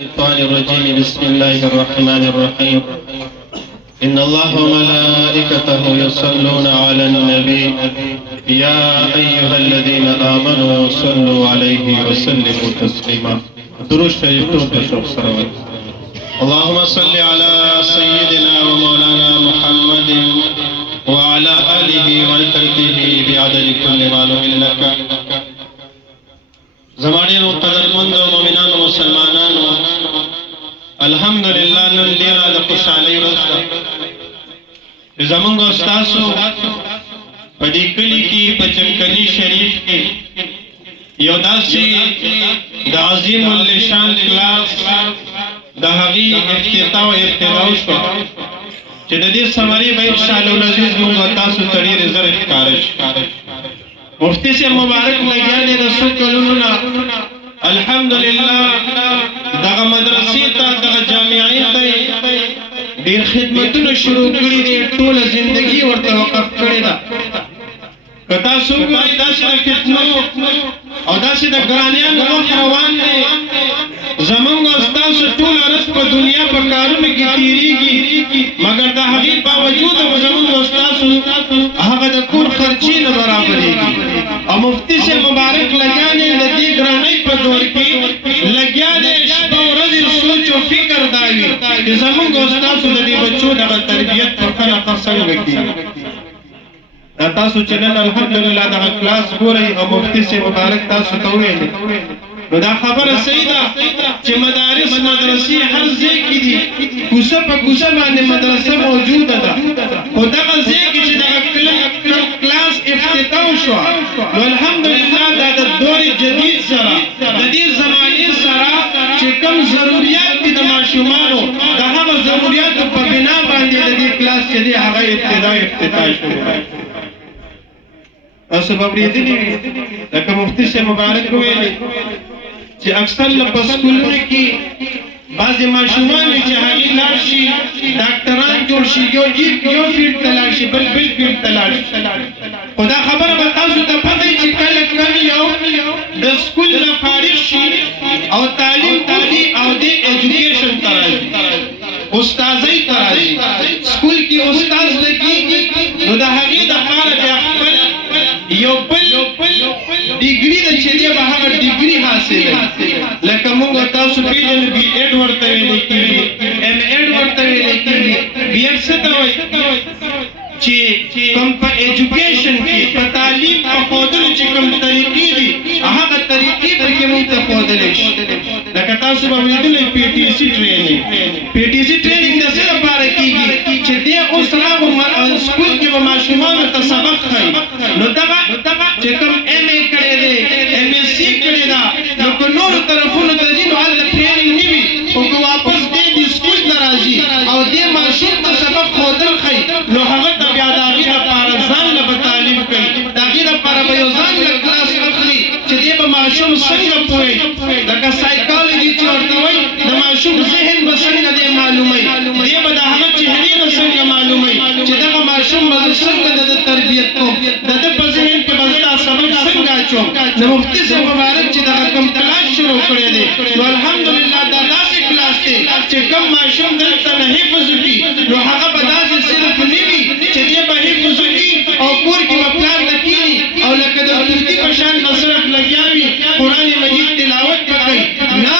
الشيطان الرجيم بسم الله الرحمن الرحيم إن الله وملائكته يصلون على النبي يا أيها الذين آمنوا صلوا عليه وسلموا تسليما درود شريف شوق سروت اللهم صل على سيدنا ومولانا محمد وعلى آله وعترته بعدد كل معلوم لك زمانیانو قدرمند مومنانو مسلمانانو الحمدلله نن ډیره د خوشحالۍ ورځ ده زمونږ استاسو په دې کلي کې په چمکني شریف کې یو داسې د عظیم الشان کلاس د هغې افتتاح او ابتدا وشوه چې د دې ثمرې به انشاءالله العزیز موږ تاسو ته ډېرې زر ښکاره شي مفتی سے مبارک لگیا دے رسول کلوننا الحمدللہ دغه مدرسې ته دغه جامعې ته ډېر خدمتونه شروع کړي دي ټوله زندگی ورته وقف کړې ده که تاسو وګورئ داسې د فتنو او داسې د ګرانیانو وخت روان دی زمونږ ستاسو ټوله ورځ په دنیا په کارونو کې تېرېږي مګر د هغې باوجود به زمونږ ستاسو هغه د کور خرچې نه برابرېږي او مفتی سے مبارک لگیا نے ندی گرانی پر دور کی لگیا نے شب و رضی سوچ و فکر داوی کہ زمانگ استاسو ندی بچو دغا تربیت پر خلق سنگ کی تاسو چنن الحمدللہ دغا کلاس گو رہی او مفتی سے مبارک تاسو توئے لے نو دا خبر سیدہ چه مدارس مدرسی ہر زیکی دی کوسا پا کوسا معنی مدرسہ موجود دا خود دغا زیکی چه دغا کلاس افتتاح شوا نو الحمدللہ دا دا دور جدید سرا دا دی زمانی سرا چه کم ضروریات دی دا معشومانو دا ہم ضروریات پا بنا باندی دا دی کلاس چه دی آغا افتتاح شوا اسو ببریدنی لکه مفتی سے مبارک ہوئے چې اکثر په سکولونو کې بعضې ماشومان وي چې هغې لاړ شي ډاکټران جوړ شي یو فیلډ ته لاړ شي بل فیلډ ته لاړ شي خو دا خبره به تاسو ته پته وي چې کله کله یو د سکول نه فارغ شي او تعلیم وکړي او د ایجوکیشن ته راځي استاذۍ ته راځي سکول کې استاذ لګېږي نو د هغې دپاره بیا خپل یو بل ډیګري ده چې دی به هغه ډیګري حاصلوي لکه موږ تاسو پېژنو بي ایډ ورته ویلی کېږي ایم ایډ ورته ویلی کېږي بي ایډ څه ته وایي چې کوم په ایجوکیشن کې په تعلیم په ښودلو چې کوم طریقې دي هغه طریقې پکې موږ ته ښودلی شي لکه تاسو به اورېدلی پی ټي سي ټریننګ پی ټي سي ټریننګ د څه لپاره کېږي چې دی اوس راغو سکول کې به ماشومانو ته سبق ښایي نو دغه چې کوم ایم ای کړی دی ایم ایس سی کړې ده نو که نورو طرفونو ته ځي نو هلته ټریننګ نه وي خو که واپس دی د سکول ته راځي او دې ماشوم ته سبق ښودل ښایي نو هغه ته بیا د هغې دپاره ځان له به تعلیم کوي د هغې دپاره به یو ځان له کلاس اخلي چې دی به ماشوم څنګه پوهوي لکه سایکالوجي چې ورته وایي د ماشوم ذهن به څنګه دی معلوموي دی به د هغه چهرې نه څنګه معلوموي چې دغه ماشوم به زه څنګه د ده تربیت کوم د ده په ذهن کې به زه دا سبق څنګه اچوم د مفتي صاحب مبارک چې دغه کوم کلاس شروع کړی دی نو الحمدلله دا داسې کلاس دی چې کوم ماشوم دلته نه حفظ وکړي نو هغه به داسې صرف نه وي چې دی به حفظ وکړي او کور کې به پلار ته کښېني او لکه د طوطي په شان به صرف لګیا وي قرآن مجید تلاوت به کوي نه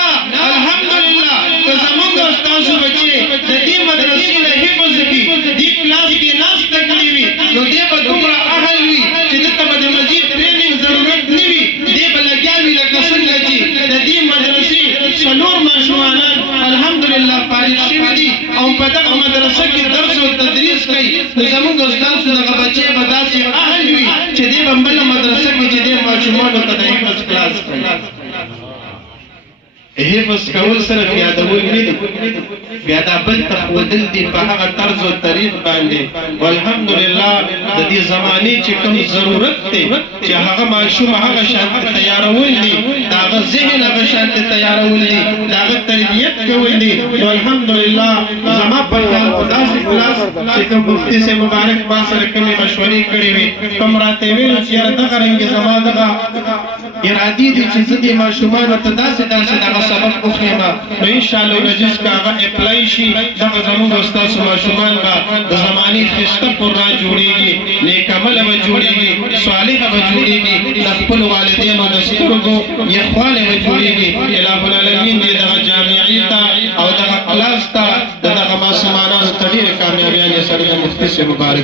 الحمدلله که زمونږ ستاسو بچی د دې مدرسې نه حفظ وکړي دې کلاس کې ناسته کړې وي نو دی به دومره اهل وي چې ده ته به د مزید ټریننګ ضرورت نه وي دی به لګیا وي لکه څنګه چې د دې مدرسې څلور ماشومانان الحمدلله فارغ شوي دي او په دغه مدرسه کې درس او تدریس کوي نو زمونږ ستاسو دغه بچی به داسې اهل وي چې دی به بله مدرسه کې چې دې ماشومانو ته د حفظ کلاس کوي حفظ کول صرف یادول نه دي بیا دا بل ته ښودل دي په هغه طرز و طریق باندې والحمدلله د دې زمانې چې کوم ضرورت دی چې هغه ماشوم هغه شان ته تیارول دي د هغه ذهن هغه شان ته تیارول دي د هغه تربیت کول دي نو الحمدلله زما په خیال په داسې کلاس چې کوم مفتي صاحب مبارک ما سره کومې مشورې کړې وې کوم راته ویل چې یاره دغه رنګې زما دغه ارادي دي چې زه دې ماشومانو ته داسې دغه سبق وښیم نو انشاءالله العزیز که هغه اپلای شي دغه زموږ او ستاسو ماشومان به د زمانې ښایسته قرا جوړېږي نیک عمله به جوړېږي صالحه به جوړېږي د خپلو والدینو د سترګو یخوالی به جوړېږي اله العالمین دې دغه جامعې ته او دغه کلاس ته د دغه ماشومانانو ته ډېرې کامیابیانې سره د مفتي صاحب مبارک